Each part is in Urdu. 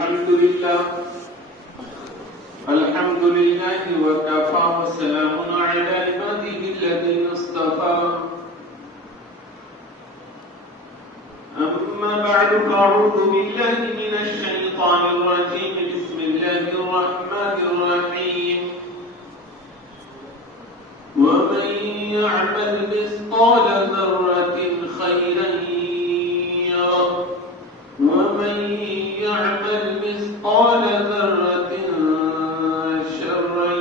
الحمد لله وكفى وسلام على عباده الذين اصطفى أما بعد فأعوذ بالله من الشيطان الرجيم بسم الله الرحمن الرحيم ومن يعمل مثقال ذرة خيرا يره ومن يعمل مثقال ذرة شرا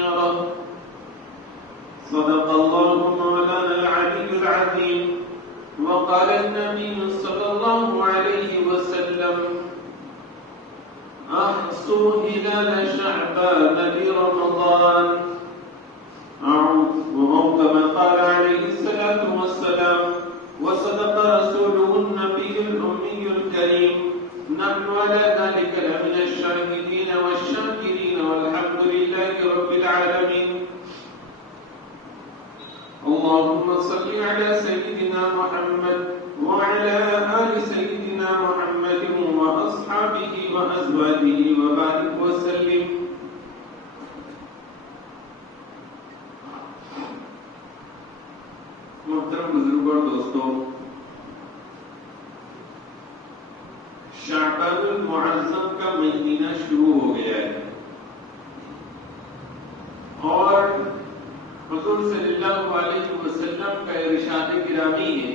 يره صدق الله مولانا العلي العظيم وقال النبي صلى الله عليه وسلم أحصوا هلال شعبان لرمضان وكما قال عليه الصلاة والسلام وصدق رسوله النبي الأمي الكريم نحن على ذلك لمن الشاهدين والشاكرين والحمد لله رب العالمين اللهم صل على سيدنا محمد وعلى آل سيدنا محمد وأصحابه وأزواجه وبارك وسلم محترم بزرگوں اور دوستوں، شعبان المعظم کا مہینہ شروع ہو گیا ہے اور حضور صلی اللہ علیہ وسلم کا ارشاد گرامی ہے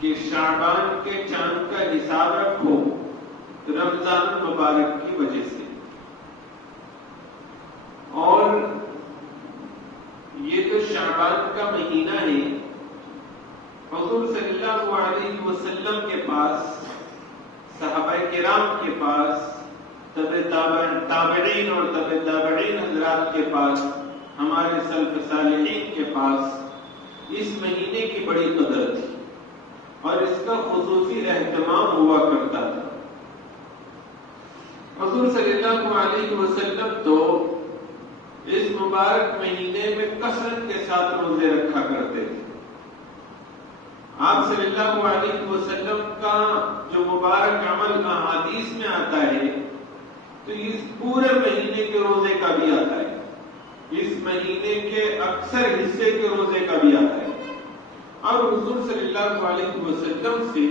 کہ شعبان کے چاند کا حساب رکھو رمضان المبارک کی وجہ سے، اور یہ تو شعبان کا مہینہ ہے، حضور صلی اللہ علیہ وسلم کے پاس، صحابہ کرام کے پاس، تابعین اور تابعین حضرات کے پاس، ہمارے سلف صالحین کے پاس اس مہینے کی بڑی قدر تھی اور اس کا خصوصی اہتمام ہوا کرتا تھا۔ حضور صلی اللہ علیہ وسلم تو اس مبارک مہینے میں کثرت کے ساتھ روزے رکھا کرتے تھے۔ آپ صلی اللہ علیہ وسلم کا جو مبارک عمل احادیث میں آتا ہے تو اس پورے مہینے کے روزے کا بھی آتا ہے، اس مہینے کے اکثر حصے کے روزے کا بھی آتا ہے، اور حضور صلی اللہ علیہ وسلم سے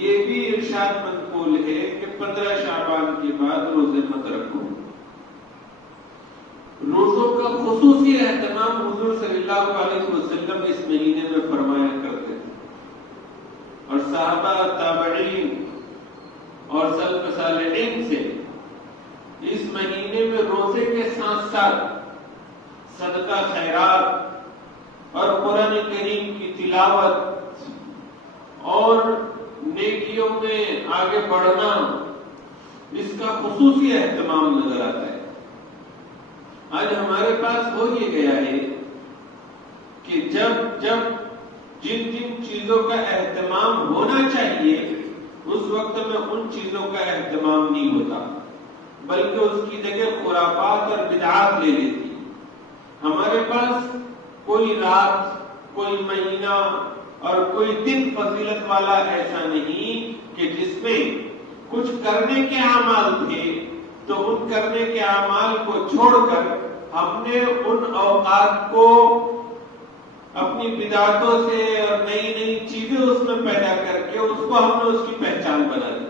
یہ بھی ارشاد منقول ہے کہ 15 شعبان کے بعد روزے مت رکھو۔ روزوں کا خصوصی اہتمام حضور صلی اللہ علیہ وسلم اس مہینے میں فرمایا کرتے تھے، اور صحابہ، تابعین اور سلف صالحین سے اس مہینے میں روزے کے ساتھ ساتھ صدقہ خیرات اور قرآن کریم کی تلاوت اور نیکیوں میں آگے بڑھنا، اس کا خصوصی اہتمام نظر آتا ہے۔ آج ہمارے پاس ہو یہ گیا ہے کہ جب جن چیزوں کا اہتمام ہونا چاہیے اس وقت میں ان چیزوں کا اہتمام نہیں ہوتا، بلکہ اس کی جگہ خرافات اور بدعات لے لیتی۔ ہمارے پاس کوئی رات، کوئی مہینہ اور کوئی دن فضیلت والا ایسا نہیں کہ جس میں کچھ کرنے کے اعمال تھے تو ان کرنے کے اعمال کو چھوڑ کر ہم نے ان اوقات کو اپنی بدعتوں سے اور نئی نئی چیزیں اس میں پیدا کر کے اس کو ہم نے اس کی پہچان بنا دی۔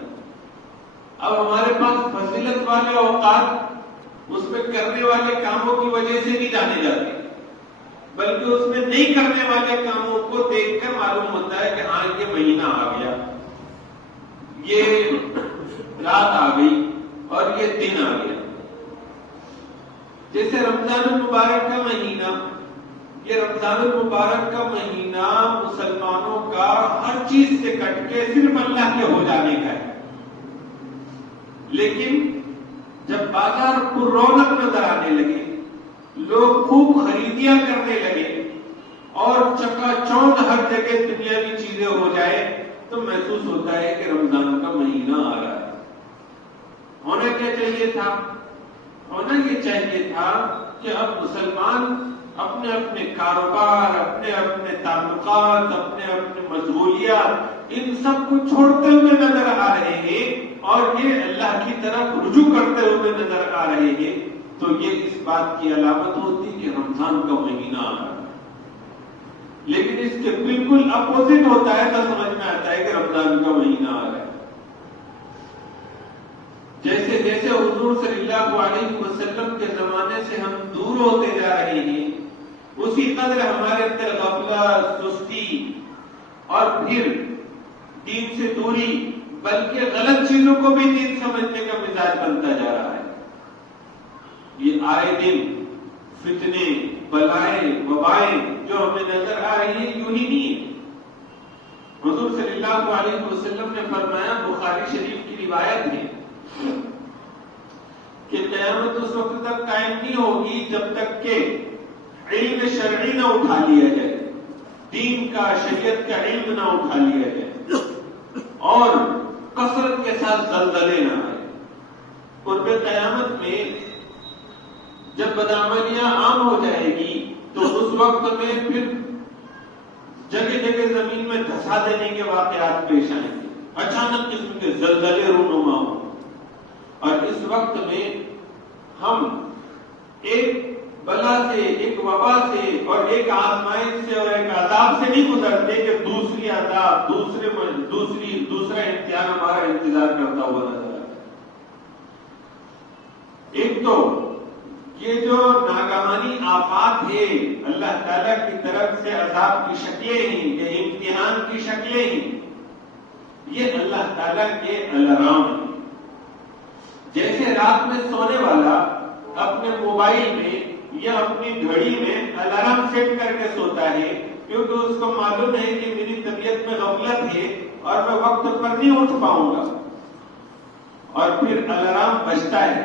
اب ہمارے پاس فضیلت والے اوقات اس میں کرنے والے کاموں کی وجہ سے نہیں جانے جاتے، بلکہ اس میں نہیں کرنے والے کاموں کو دیکھ کر معلوم ہوتا ہے کہ ہاں یہ مہینہ آ گیا، یہ رات آ گئی اور یہ دن آ گیا۔ جیسے رمضان المبارک کا مہینہ، یہ رمضان المبارک کا مہینہ مسلمانوں کا ہر چیز سے کٹ کے صرف اللہ کے ہو جانے کا ہے، لیکن جب بازار پر رونق نظر آنے لگے، لوگ خوب خریدیاں کرنے لگے اور چکا چوند ہر جگہ دنیاوی چیزیں ہو جائے تو محسوس ہوتا ہے کہ رمضان کا مہینہ آ رہا ہے۔ ہونا کیا چاہیے تھا؟ ہونا یہ چاہیے تھا کہ اب مسلمان اپنے اپنے کاروبار، اپنے اپنے تعلقات، اپنے اپنے مشغولیات، ان سب کو چھوڑتے ہوئے نظر آ رہے اور یہ اللہ کی طرف رجوع کرتے ہوئے نظر آ رہے ہیں، تو یہ اس بات کی علامت ہوتی کہ رمضان کا مہینہ آ رہا ہے۔ لیکن اس کے بالکل اپوزٹ ہوتا ہے تو سمجھ میں آتا ہے کہ رمضان کا مہینہ آ رہا ہے۔ جیسے جیسے حضور صلی اللہ علیہ وسلم کے زمانے سے ہم دور ہوتے جا رہے ہیں، اسی قدر ہمارے اندر غفلت، سستی اور پھر دین سے دوری، بلکہ غلط چیزوں کو بھی دین سمجھنے کا مزاج بنتا جا رہا ہے۔ یہ آئے دن فتنے، بلائیں، وبائیں جو ہمیں نظر آ رہی ہیں، یوں ہی نہیں ہے۔ حضور صلی اللہ علیہ وسلم نے فرمایا، بخاری شریف کی روایت ہے کہ قیامت اس وقت تک قائم نہیں ہوگی جب تک کہ علم شرعی نہ اٹھا لیا جائے، دین کا، شریعت کا علم نہ اٹھا لیا جائے، اور کثرت کے ساتھ زلزلے نہ آئے۔ قرب قیامت میں جب بدعملیاں عام ہو جائے گی تو اس وقت میں پھر جگہ جگہ زمین میں دھسا دینے کے واقعات پیش آئیں گے، اچانک قسم کے زلزلے رونما ہوں، اور اس وقت میں ہم ایک بلا سے، ایک وبا سے، اور ایک آزمائش سے، اور ایک عذاب سے نہیں گزرتے کہ دوسری عذاب، دوسرا امتحان ہمارا انتظار کرتا ہوا نظر آتا ہے۔ ایک تو یہ جو ناگہانی آفات ہے، اللہ تعالیٰ کی طرف سے عذاب کی شکلیں ہیں، یہ امتحان کی شکلیں ہیں، یہ اللہ تعالیٰ کے الارم ہیں۔ جیسے رات میں سونے والا اپنے موبائل میں یا اپنی گھڑی میں الارم سیٹ کر کے سوتا ہے، کیونکہ اس کو معلوم ہے کہ میری طبیعت میں غفلت ہے اور میں وقت پر نہیں اٹھ پاؤں گا، اور پھر الارم بجتا ہے،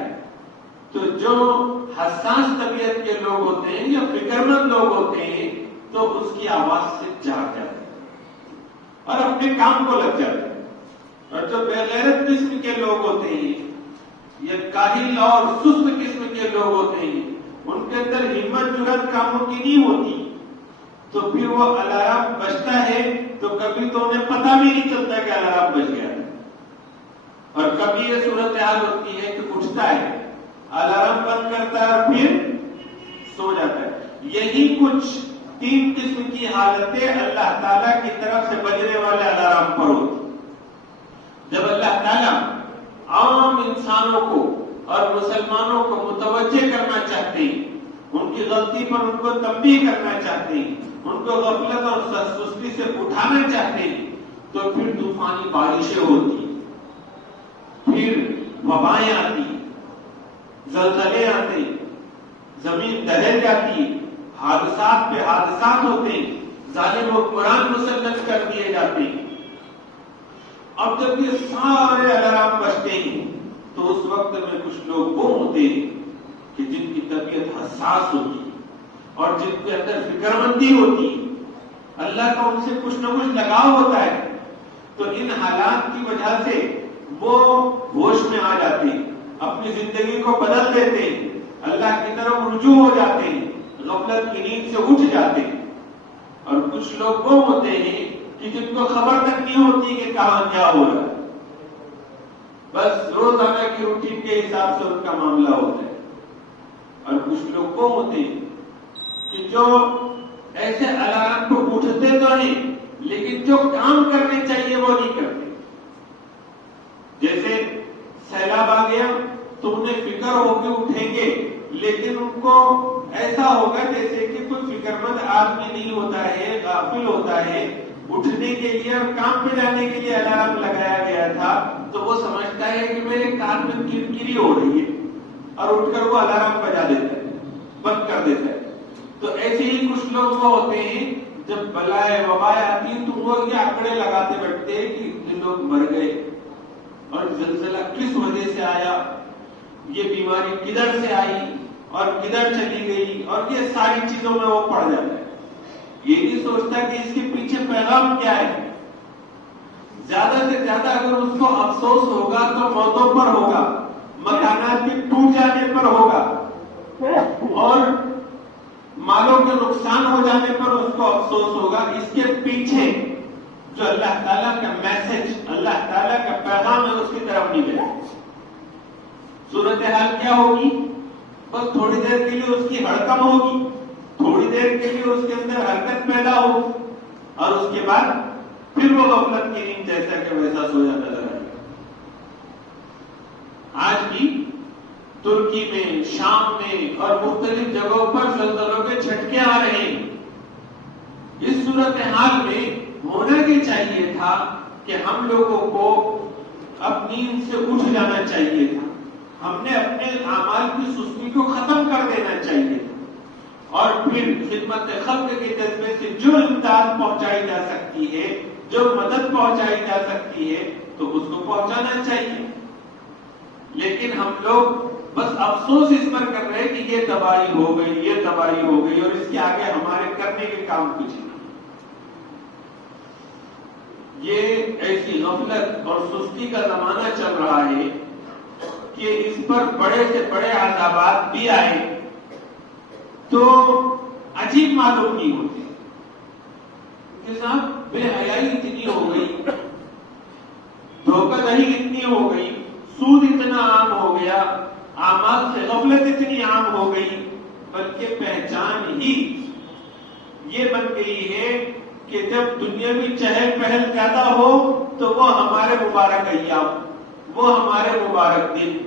تو جو حساس طبیعت کے لوگ ہوتے ہیں یا فکر مند لوگ ہوتے ہیں تو اس کی آواز سے جاگ جاتے ہیں اور اپنے کام کو لگ جاتے ہیں، اور جو بے غیرت قسم کے لوگ ہوتے ہیں یا کاہل اور سست قسم کے لوگ ہوتے ہیں، ان کے اندر ہمت جرات کاموں کی نہیں ہوتی، تو پھر وہ الارم بجتا ہے تو کبھی تو انہیں پتہ بھی نہیں چلتا کہ الارم بج گیا ہے، اور کبھی یہ صورتحال ہوتی ہے کہ اٹھتا ہے، الارم بند کرتا ہے اور پھر سو جاتا ہے۔ یہی کچھ 3 قسم کی حالتیں اللہ تعالیٰ کی طرف سے بجنے والے الارم پر ہوتی۔ جب اللہ تعالیٰ عام انسانوں کو اور مسلمانوں کو متوجہ کرنا چاہتے ہیں، ان کی غلطی پر ان کو تنبیہ کرنا چاہتے ہیں، ان کو غفلت اور سستی سے اٹھانا چاہتے ہیں، تو پھر طوفانی بارشیں ہوتی، پھر وبائیں آتی، زلزلے آتے، زمین دہل جاتی، حادثات پہ حادثات ہوتے ہیں، ظالم حکمران مسلط کر دیے جاتے ہیں۔ اب جب یہ سارے الارم بجتے ہیں تو اس وقت میں کچھ لوگ وہ ہوتے ہیں کہ جن کی طبیعت حساس ہوتی اور جن کے اندر فکر مندی ہوتی، اللہ کا ان سے کچھ نہ کچھ لگاؤ ہوتا ہے، تو ان حالات کی وجہ سے وہ ہوش میں آ جاتے ہیں، اپنی زندگی کو بدل دیتے ہیں، اللہ کی طرف رجوع ہو جاتے ہیں، غفلت کی نیند سے اٹھ جاتے ہیں۔ اور کچھ لوگ وہ ہوتے ہیں کہ جن کو خبر تک نہیں ہوتی کہ کہاں کیا ہو رہا ہے، بس روزانہ کی روٹین کے حساب سے ان کا معاملہ ہوتا ہے۔ اور کچھ لوگ وہ ہوتے ہیں کہ جو ایسے الارم کو اٹھتے تو ہیں لیکن جو کام کرنے چاہیے وہ نہیں کرتے۔ جیسے سیلاب آ گیا تو انہیں فکر ہوگی اٹھیں گے، لیکن ان کو ایسا ہوگا جیسے کہ کوئی فکر مند آدمی نہیں ہوتا ہے، غافل ہوتا ہے، اٹھنے کے لیے اور کام پہ جانے کے لیے الارم لگایا گیا تھا تو وہ سمجھتا ہے کہ میرے کان میں کرکری ہو رہی ہے اور اٹھ کر وہ الارم بجا دیتا ہے، بند کر دیتا ہے۔ تو ایسے ہی کچھ لوگ وہ ہوتے ہیں جب بلائے وبائیں آتی ہیں تو وہ یہ آنکڑے لگاتے بیٹھتے ہیں کہ یہ لوگ مر گئے اور زلزلہ کس وجہ سے آیا، یہ بیماری کدھر سے آئی اور کدھر چلی گئی، اور یہ ساری چیزوں میں وہ پڑ جاتا ہے۔ یہ نہیں سوچتا کہ اس کے پیچھے پیغام کیا ہے۔ زیادہ سے زیادہ اگر اس کو افسوس ہوگا تو موتوں پر ہوگا، مکانات کے ٹوٹ جانے پر ہوگا، اور مالوں کے نقصان ہو جانے پر اس کو افسوس ہوگا۔ اس کے پیچھے جو اللہ تعالیٰ کا میسج، اللہ تعالیٰ کا پیغام ہے اس اس کی طرف نہیں گئے. صورتحال کیا ہوگی؟ بس تھوڑی دیر کے لیے اس کی ہڑکم ہوگی، تھوڑی دیر کے لیے اس کے اندر حرکت پیدا ہوگی، اور اس کے بعد پھر وہ غفلت کی نیند جیسا کہ ویسا سویا نظر آئے گا. آج بھی ترکی میں، شام میں اور مختلف جگہوں پر زلزلوں کے جھٹکے آ رہے ہیں. اس صورتحال میں ہونا یہ چاہیے تھا کہ ہم لوگوں کو اب نیند سے اٹھ جانا چاہیے تھا. ہم نے اپنے اعمال کی سستی کو ختم کر دینا چاہیے تھا، اور پھر خدمت خلق کے جذبے سے جو امداد پہنچائی جا سکتی ہے، جو مدد پہنچائی جا سکتی ہے، تو اس کو پہنچانا چاہیے. لیکن ہم لوگ بس افسوس اس پر کر رہے ہیں کہ یہ تباہی ہو گئی، یہ تباہی ہو گئی، اور اس کے آگے ہمارے کرنے کے کام کچھ نہیں. یہ ایسی غفلت اور سستی کا زمانہ چل رہا ہے کہ اس پر بڑے سے بڑے عذابات بھی آئے تو عجیب معلوم نہیں ہوتے کہ صاحب بے حیائی اتنی ہو گئی، دھوکہ دہی اتنی ہو گئی، سود اتنا عام ہو گیا، اعمال سے غفلت اتنی عام ہو گئی، بلکہ پہچان ہی یہ بن گئی ہے کہ جب دنیاوی چہل پہل زیادہ ہو تو وہ ہمارے مبارک ایام، وہ ہمارے مبارک دن،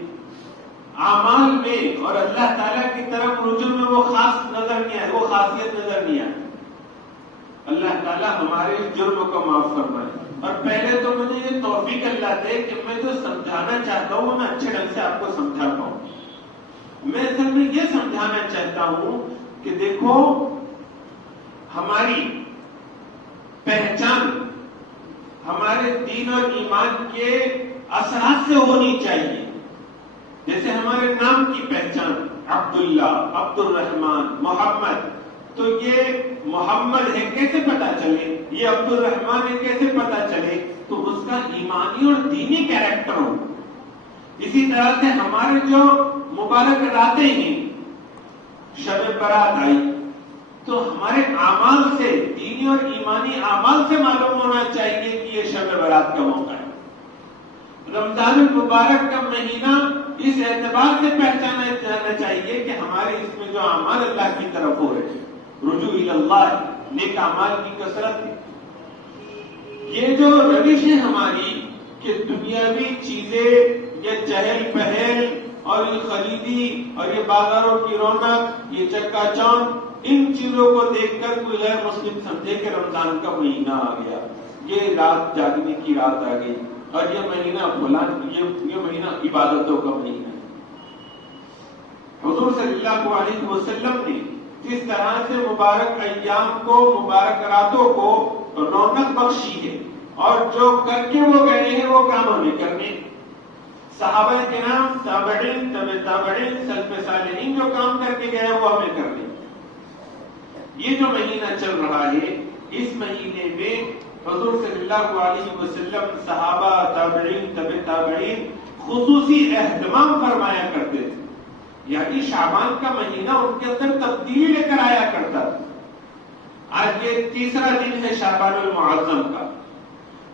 اعمال میں اور اللہ تعالیٰ کی طرف رجوع میں وہ خاص نظر نہیں آئے، وہ خاصیت نظر نہیں آئے. اللہ تعالیٰ ہمارے جرم کو معاف فرمائے. اور پہلے تو مجھے یہ توفیق اللہ دے کہ میں جو سمجھانا چاہتا ہوں میں اچھے ڈھنگ سے آپ کو سمجھا پاؤں. میں اصل میں یہ سمجھانا چاہتا ہوں کہ دیکھو، ہماری پہچان ہمارے دین اور ایمان کے اثرات سے ہونی چاہیے. جیسے ہمارے نام کی پہچان عبداللہ، عبد الرحمن، محمد، تو یہ محمد ہے کیسے پتا چلے، یہ عبد الرحمن ہے کیسے پتا چلے؟ تو اس کا ایمانی اور دینی کیریکٹر ہو. اسی طرح سے ہمارے جو مبارک راتیں ہیں، شب برات آئی تو ہمارے اعمال سے، دینی اور ایمانی اعمال سے معلوم ہونا چاہیے کہ یہ شب برات کا موقع ہے. رمضان المبارک کا مہینہ اس اعتبار سے پہچانا جانا چاہیے کہ ہمارے اس میں جو اعمال اللہ کی طرف ہو رہے ہیں، رجوع اللہ، نیک اعمال کی کثرت ہے. یہ جو روش ہے ہماری کہ دنیاوی چیزیں، یہ چہل پہل اور یہ خریدی اور یہ بازاروں کی رونق، یہ چکا چوند، ان چیزوں کو دیکھ کر کوئی غیر مسلم سمجھے کہ رمضان کا مہینہ آ گیا، یہ رات جاگنے کی رات آ گئی، اور یہ مہینہ فلان، یہ مہینہ عبادتوں کا مہینہ ہے. حضور صلی اللہ علیہ وسلم نے جس طرح سے مبارک ایام کو، مبارک راتوں کو رونق بخشی ہے، اور جو کر کے وہ گئے ہیں وہ کام ہمیں کرنے. صحابہ کرام، تابعین، تبع تابعین، سلف صالحین جو کام کر کے گئے وہ ہمیں کرنے. یہ جو مہینہ چل رہا ہے، اس مہینے میں حضور صلی اللہ علیہ وسلم، صحابہ، تابعین، تبع تابعین خصوصی اہتمام فرمایا کرتے تھے. یعنی شعبان کا مہینہ ان کے اندر تبدیلی لے کر آیا کرتا تھا. آج یہ تیسرا دن ہے شعبان المعظم کا،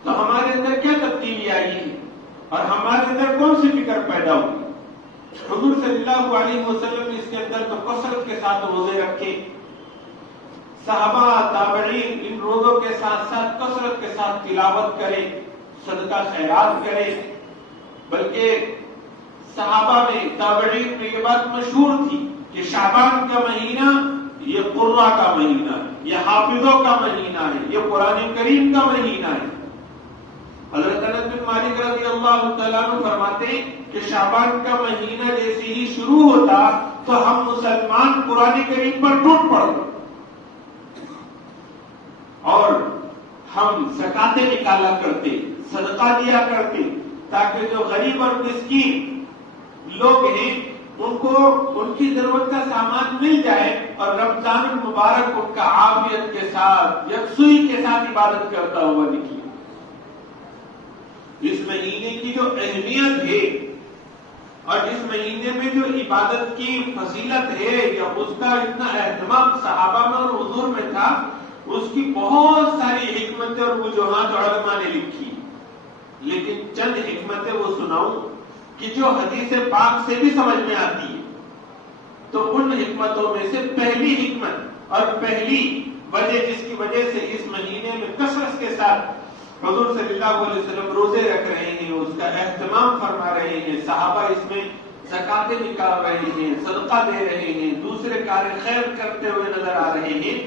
تو ہمارے اندر کیا تبدیلی آئی ہے اور ہمارے اندر کون سی فکر پیدا ہوئی؟ حضور صلی اللہ علیہ وسلم نے اس کے اندر تو کثرت کے ساتھ روزے رکھے، صحابہ، تابعین ان روزوں کے ساتھ ساتھ کثرت کے ساتھ تلاوت کرے، صدقہ خیرات کرے. بلکہ صحابہ میں، تابعین میں یہ بات مشہور تھی کہ شعبان کا مہینہ یہ قرہ کا مہینہ ہے، یہ حافظوں کا مہینہ ہے، یہ قرآن کریم کا مہینہ ہے. حضرت انس بن مالک رضی اللہ تعالیٰ عنہ فرماتے ہیں کہ شعبان کا مہینہ جیسے ہی شروع ہوتا تو ہم مسلمان قرآن کریم پر ٹوٹ پڑتے اور ہم زکاتیں نکالا کرتے، صدقہ دیا کرتے، تاکہ جو غریب اور مسکین لوگ ہیں ان کو ان کی ضرورت کا سامان مل جائے، اور رمضان المبارک ان کا عافیت کے ساتھ، یکسوئی کے ساتھ عبادت کرتا ہوا نکلے. اس مہینے کی جو اہمیت ہے اور اس مہینے میں جو عبادت کی فضیلت ہے یا اس کا اتنا اہتمام صحابہ میں اور حضور میں تھا، اس کی بہت ساری حکمتیں اور وجوہات علماء نے لکھی، لیکن چند حکمتیں وہ سناؤں کہ جو حدیث پاک سے بھی سمجھ میں آتی ہے، تو ان حکمتوں میں سے پہلی حکمت اور پہلی وجہ جس کی وجہ سے اس مہینے میں کثرت کے ساتھ حضور صلی اللہ علیہ وسلم روزے رکھ رہے ہیں، اس کا اہتمام فرما رہے ہیں، صحابہ اس میں زکاتیں نکال رہے ہیں، صدقہ دے رہے ہیں، دوسرے کار خیر کرتے ہوئے نظر آ رہے ہیں،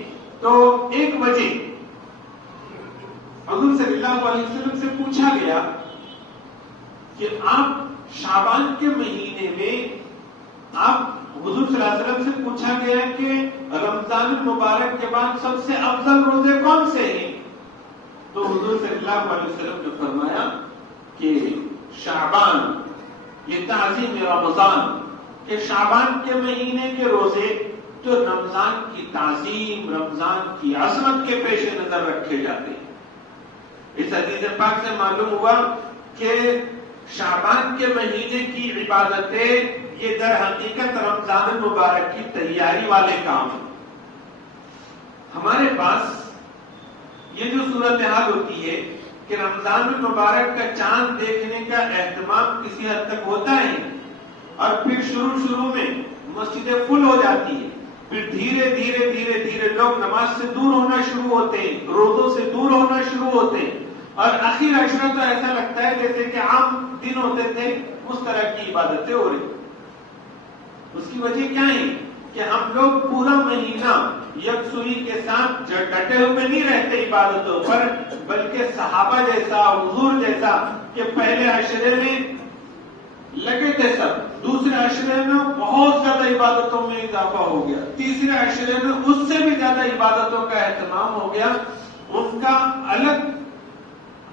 تو ایک وجہ حضور صلی اللہ علیہ وسلم سے پوچھا گیا کہ آپ شعبان کے مہینے میں حضور صلی اللہ علیہ وسلم سے پوچھا گیا کہ رمضان المبارک کے بعد سب سے افضل روزے کون سے ہیں؟ تو حضور صلی اللہ علیہ وسلم نے فرمایا کہ شعبان، یہ تعظیم رمضان، کہ شعبان کے مہینے کے روزے جو رمضان کی تعظیم، رمضان کی عظمت کے پیش نظر رکھے جاتے ہیں۔ اس حدیث پاک سے معلوم ہوا کہ شعبان کے مہینے کی عبادتیں یہ در حقیقت رمضان المبارک کی تیاری والے کام ہیں۔ ہمارے پاس یہ جو صورتحال ہوتی ہے کہ رمضان المبارک کا چاند دیکھنے کا اہتمام کسی حد تک ہوتا ہے، اور پھر شروع میں مسجدیں فل ہو جاتی ہے، پھر دھیرے دھیرے لوگ نماز سے دور ہونا شروع ہوتے ہیں، روزوں سے دور ہونا شروع ہوتے ہیں، اور آخر عشرہ تو ایسا لگتا ہے جیسے کہ عام دن ہوتے تھے، اس طرح کی عبادتیں ہو رہی۔ اس کی وجہ کیا ہے کہ ہم لوگ پورا مہینہ یکسوئی کے ساتھ ڈٹے ہوئے نہیں رہتے عبادتوں پر، بلکہ صحابہ جیسا، حضور جیسا کہ پہلے عشرے میں لگے تھے سب، دوسرے عشرے میں بہت زیادہ عبادتوں میں اضافہ ہو گیا، تیسرے عشرے میں اس سے بھی زیادہ عبادتوں کا اہتمام ہو گیا۔ ان کا الگ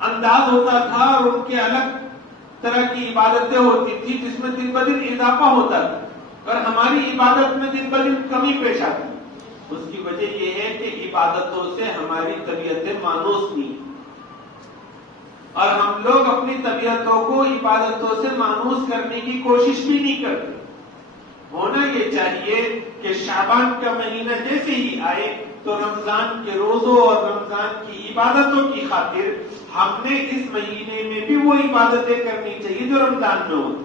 انداز ہوتا تھا اور ان کے الگ طرح کی عبادتیں ہوتی تھی جس میں دن بدن اضافہ ہوتا تھا، اور ہماری عبادت میں دن بدن کمی پیش آتی۔ اس کی وجہ یہ ہے کہ عبادتوں سے ہماری طبیعتیں مانوس نہیں، اور ہم لوگ اپنی طبیعتوں کو عبادتوں سے مانوس کرنے کی کوشش بھی نہیں کرتے۔ ہونا یہ چاہیے کہ شعبان کا مہینہ جیسے ہی آئے تو رمضان کے روزوں اور رمضان کی عبادتوں کی خاطر ہم نے اس مہینے میں بھی وہ عبادتیں کرنی چاہیے جو رمضان میں ہوتی،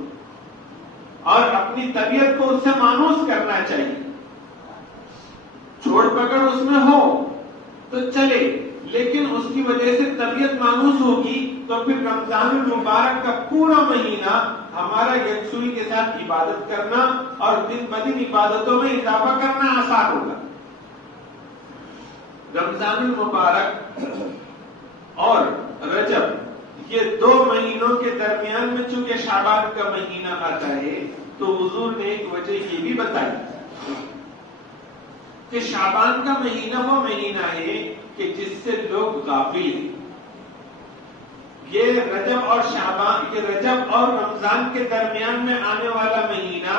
اور اپنی طبیعت کو اس سے مانوس کرنا چاہیے۔ چھوڑ پکڑ اس میں ہو تو چلے، لیکن اس کی وجہ سے طبیعت مانوس ہوگی تو پھر رمضان المبارک کا پورا مہینہ ہمارا یکسوئی کے ساتھ عبادت کرنا اور دن بدن عبادتوں میں اضافہ کرنا آسان ہوگا۔ رمضان المبارک اور رجب یہ دو مہینوں کے درمیان میں چونکہ شعبان کا مہینہ آتا ہے، تو حضور نے ایک وجہ یہ بھی بتائی کہ شعبان کا مہینہ وہ مہینہ ہے کہ جس سے لوگ غافل ہیں۔ یہ رجب اور رمضان کے درمیان میں آنے والا مہینہ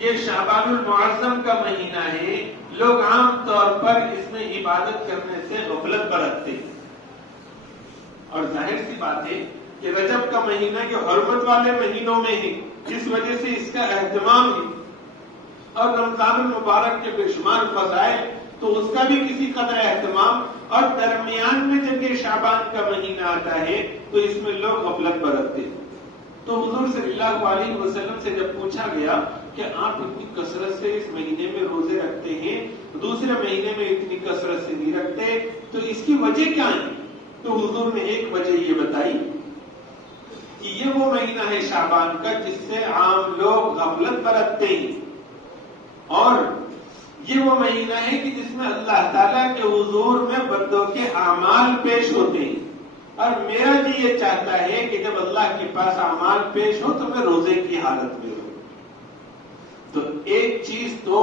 یہ شعبان المعظم کا مہینہ ہے، لوگ عام طور پر اس میں عبادت کرنے سے غفلت برتتے ہیں، اور ظاہر سی بات ہے کہ رجب کا مہینہ جو حرمت والے مہینوں میں ہے، اس وجہ سے اس کا اہتمام ہے، اور رمضان المبارک کے بے شمار فضائل تو اس کا بھی کسی قدر اہتمام، اور درمیان میں جب یہ شعبان کا مہینہ آتا ہے تو اس میں لوگ غفلت برتتے ہیں۔ تو حضور صلی اللہ علیہ وسلم سے جب پوچھا گیا کہ آپ اتنی کثرت سے اس مہینے میں روزے رکھتے ہیں، دوسرے مہینے میں اتنی کثرت سے نہیں رکھتے، تو اس کی وجہ کیا ہے؟ تو حضور نے ایک وجہ یہ بتائی کہ یہ وہ مہینہ ہے شعبان کا جس سے عام لوگ غفلت برتتے ہیں، اور یہ وہ مہینہ ہے کہ جس میں اللہ تعالیٰ کے حضور میں بندوں کے اعمال پیش ہوتے ہیں، اور میرا جی یہ چاہتا ہے کہ جب اللہ کے پاس اعمال پیش ہو تو میں روزے کی حالت میں ہوں۔ تو ایک چیز تو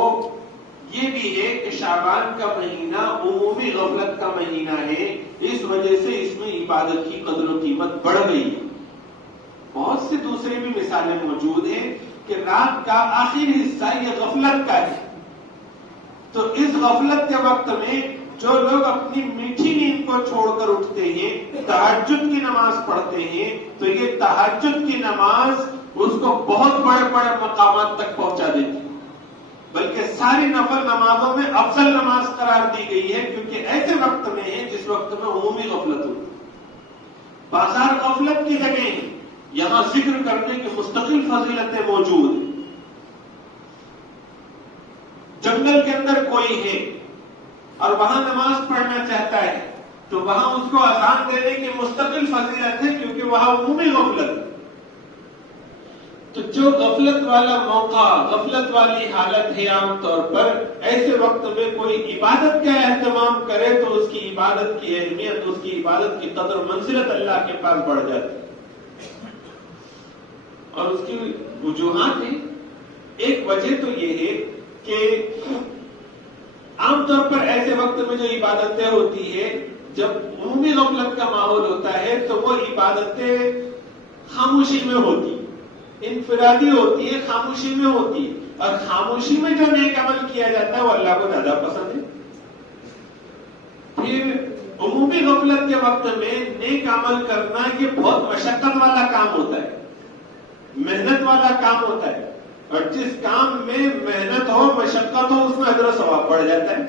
یہ بھی ہے کہ شعبان کا مہینہ عمومی غفلت کا مہینہ ہے، اس وجہ سے اس میں عبادت کی قدر و قیمت بڑھ گئی ہے۔ بہت سے دوسرے بھی مثالیں موجود ہیں کہ رات کا آخری حصہ یہ غفلت کا ہے، تو اس غفلت کے وقت میں جو لوگ اپنی میٹھی نیند کو چھوڑ کر اٹھتے ہیں، تہجد کی نماز پڑھتے ہیں، تو یہ تہجد کی نماز اس کو بہت بڑے بڑے مقامات تک پہنچا دیتی ہے، بلکہ ساری نفل نمازوں میں افضل نماز قرار دی گئی ہے، کیونکہ ایسے وقت میں ہے جس وقت میں عمومی غفلت ہوتی ہے۔ بازار غفلت کی جگہ ہے، یہاں ذکر کرنے کی مستقل فضیلتیں موجود ہیں. جنگل کے اندر کوئی ہے اور وہاں نماز پڑھنا چاہتا ہے تو وہاں اس کو اذان دینے کی مستقل فضیلت ہے, کیونکہ وہاں عمومی غفلت ہے. تو جو غفلت والا موقع, غفلت والی حالت ہے عام طور پر, ایسے وقت میں کوئی عبادت کا اہتمام کرے تو اس کی عبادت کی اہمیت, اس کی عبادت کی قدر و منزلت اللہ کے پاس بڑھ جاتی ہے. اور اس کی وجوہات ہیں. ایک وجہ تو یہ ہے کہ عام طور پر ایسے وقت میں جو عبادتیں ہوتی ہے, جب عمومی غفلت کا ماحول ہوتا ہے تو وہ عبادتیں خاموشی میں ہوتی, انفرادی ہوتی ہے, خاموشی میں ہوتی ہے. اور خاموشی میں جو نیک عمل کیا جاتا ہے وہ اللہ کو زیادہ پسند ہے. پھر عمومی غفلت کے وقت میں نیک عمل کرنا یہ بہت مشقت والا کام ہوتا ہے, محنت والا کام ہوتا ہے. اور جس کام میں محنت ہو, مشقت ہو, اس میں اجر و ثواب بڑھ جاتا ہے.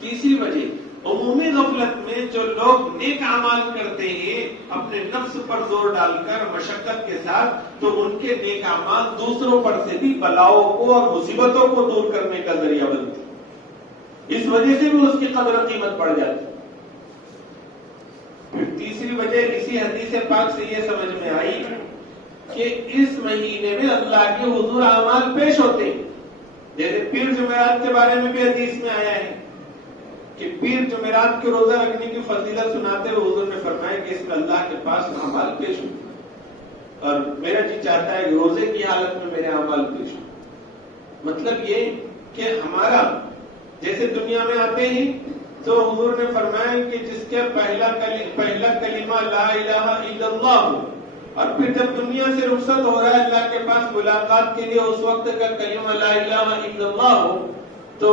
تیسری وجہ, عمومی غفلت میں جو لوگ نیک اعمال کرتے ہیں اپنے نفس پر زور ڈال کر مشقت کے ساتھ, تو ان کے نیک اعمال دوسروں پر سے بھی بلاؤں کو اور مصیبتوں کو دور کرنے کا ذریعہ بنتے ہیں. اس وجہ سے بھی اس کی قدر و قیمت بڑھ جاتی ہے. پھر تیسری وجہ اسی حدیث پاک سے یہ سمجھ میں آئی کہ اس مہینے میں اللہ کے حضور اعمال پیش ہوتے ہیں. جیسے پیر جمعرات کے بارے میں بھی حدیث میں آیا ہے کہ پیر جمعرات کے روزہ رکھنے کی فضیلت سناتے ہوئے حضور نے فرمایا کہ اس میں اللہ کے پاس اعمال پیش ہوتے ہیں اور میرا جی چاہتا ہے کہ روزے کی حالت میں میرے اعمال پیش ہوں. مطلب یہ کہ ہمارا جیسے دنیا میں آتے ہیں تو حضور نے فرمایا کہ جس کے پہلا کلمہ لا الہ الا اللہ ہو, اور پھر جب دنیا سے رخصت ہو رہا ہے اللہ کے پاس ملاقات کے لیے, اس وقت کا کلمہ لا الہ الا اللہ ہو, تو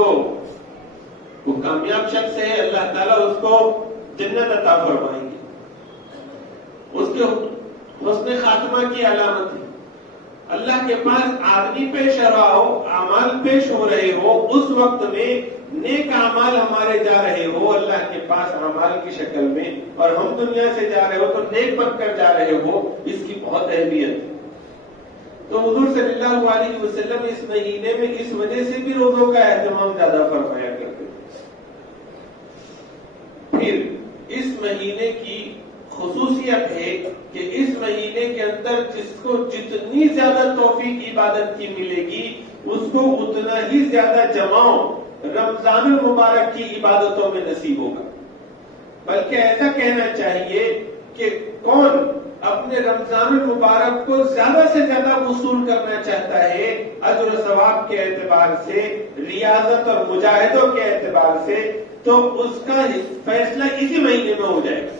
وہ کامیاب شخص ہے. اللہ تعالیٰ اس کو جنت عطا فرمائیں گے. اس کے حسن خاتمہ کی علامت ہے اللہ کے پاس آدمی پیش آ رہا ہو, اعمال پیش ہو رہے ہو, اس وقت میں نیک اعمال ہمارے جا رہے ہو اللہ کے پاس اعمال کی شکل میں, اور ہم دنیا سے جا رہے ہو تو نیک بن کر جا رہے ہو, اس کی بہت اہمیت ہے. تو حضور صلی اللہ علیہ وسلم اس مہینے میں اس وجہ سے بھی روزوں کا اہتمام زیادہ فرمایا کرتے تھے. پھر اس مہینے کی خصوصیت ہے کہ اس مہینے کے اندر جس کو جتنی زیادہ توفیق عبادت کی ملے گی اس کو اتنا ہی زیادہ جماؤ رمضان المبارک کی عبادتوں میں نصیب ہوگا. بلکہ ایسا کہنا چاہیے کہ کون اپنے رمضان المبارک کو زیادہ سے زیادہ وصول کرنا چاہتا ہے اجر و ثواب کے اعتبار سے, ریاضت اور مجاہدوں کے اعتبار سے, تو اس کا فیصلہ اسی مہینے میں ہو جائے گا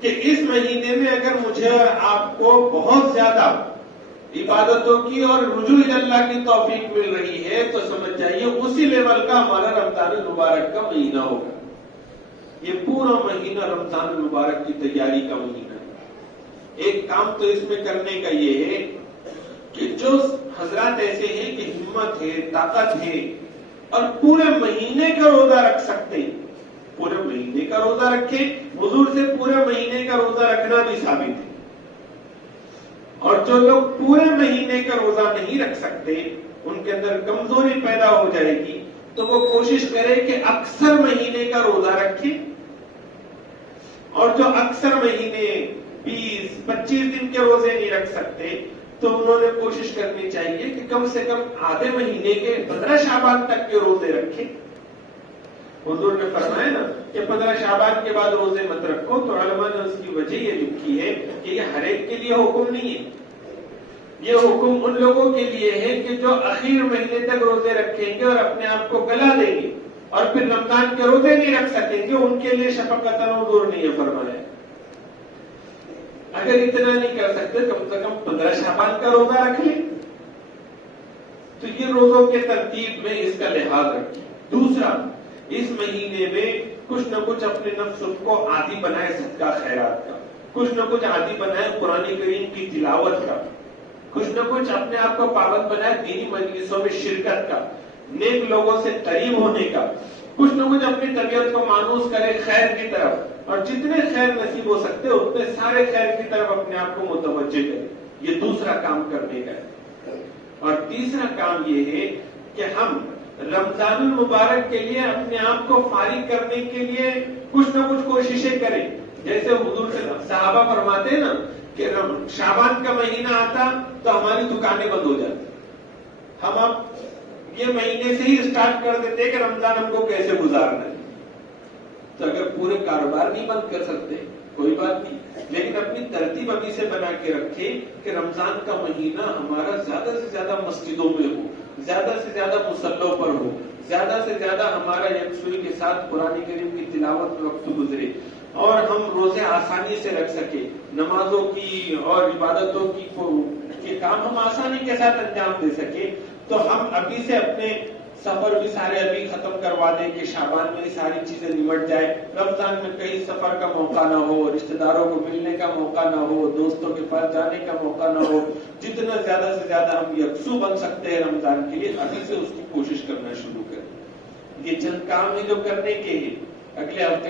کہ اس مہینے میں اگر مجھے اور آپ کو بہت زیادہ عبادتوں کی اور رجوع اللہ کی توفیق مل رہی ہے تو سمجھ جائیے اسی لیول کا ہمارا رمضان المبارک کا مہینہ ہوگا. یہ پورا مہینہ رمضان المبارک کی تیاری کا مہینہ ہے. ایک کام تو اس میں کرنے کا یہ ہے کہ جو حضرات ایسے ہیں کہ ہمت ہے, طاقت ہے اور پورے مہینے کا روزہ رکھ سکتے ہیں, پورے مہینے کا روزہ رکھیں. حضور سے پورے مہینے کا روزہ رکھنا بھی ثابت ہے. اور جو لوگ پورے مہینے کا روزہ نہیں رکھ سکتے, ان کے اندر کمزوری پیدا ہو جائے گی, تو وہ کوشش کرے کہ اکثر مہینے کا روزہ رکھے. اور جو اکثر مہینے 20-25 دن کے روزے نہیں رکھ سکتے تو انہوں نے کوشش کرنی چاہیے کہ کم سے کم آدھے مہینے کے 15 شعبان تک کے روزے رکھیں. حضور نے فرمایا نا کہ 15 شعبان کے بعد روزے مت رکھو, تو علماء نے اس کی وجہ یہ لکھی ہے کہ یہ ہر ایک کے لیے حکم نہیں ہے. یہ حکم ان لوگوں کے لیے ہے کہ جو اخیر مہینے تک روزے رکھیں گے اور اپنے آپ کو گلا دیں گے اور پھر رمضان کے روزے نہیں رکھ سکیں گے, ان کے لیے شفقتاً حضور نے یہ فرمایا. اگر اتنا نہیں کر سکتے کم سے کم 15 شعبان کا روزہ رکھ لیں. تو یہ روزوں کے ترتیب میں اس کا لحاظ رکھیں. دوسرا, اس مہینے میں کچھ نہ کچھ اپنے نفس کو عادی بنائے صدقہ خیرات کا, کچھ نہ کچھ عادی بنائے قرآن کریم کی تلاوت کا, کچھ نہ کچھ اپنے آپ کو پابند بنائے دینی مجلسوں میں شرکت کا, نیک لوگوں سے قریب ہونے کا, کچھ نہ کچھ اپنی طبیعت کو مانوس کرے خیر کی طرف, اور جتنے خیر نصیب ہو سکتے اتنے سارے خیر کی طرف اپنے آپ کو متوجہ کریں. یہ دوسرا کام کرنے کا ہے. اور تیسرا کام یہ ہے کہ ہم رمضان المبارک کے لیے اپنے آپ کو فارغ کرنے کے لیے کچھ نہ کچھ کوششیں کریں. جیسے حضور صحابہ فرماتے ہیں نا کہ شعبان کا مہینہ آتا تو ہماری دکانیں بند ہو جاتی. ہم اب یہ مہینے سے ہی اسٹارٹ کر دیتے کہ رمضان ہم کو کیسے گزارنا ہے. تو اگر پورے کاروبار نہیں بند کر سکتے کوئی بات نہیں, لیکن اپنی ترتیب ابھی سے بنا کے رکھے کہ رمضان کا مہینہ ہمارا زیادہ سے زیادہ مسجدوں میں ہو, زیادہ سے زیادہ مصلوں پر ہو, زیادہ سے زیادہ ہمارا یکسوئی کے ساتھ قرآن کریم کی تلاوت میں وقت گزرے, اور ہم روزے آسانی سے رکھ سکے, نمازوں کی اور عبادتوں کی کام ہم آسانی کے ساتھ انجام دے سکے. تو ہم ابھی سے اپنے سفر بھی سارے ابھی ختم کروا دیں کہ شعبان میں یہ ساری چیزیں نمٹ جائے, رمضان میں کہیں سفر کا موقع نہ ہو, رشتہ داروں کو ملنے کا موقع نہ ہو, دوستوں کے پاس جانے کا موقع نہ ہو. جتنا زیادہ سے زیادہ ہم یکسو بن سکتے ہیں رمضان کے لیے ابھی سے اس کی کوشش کرنا شروع کریں. یہ چند کام ہے جو کرنے کے ہیں. اگلے ہفتے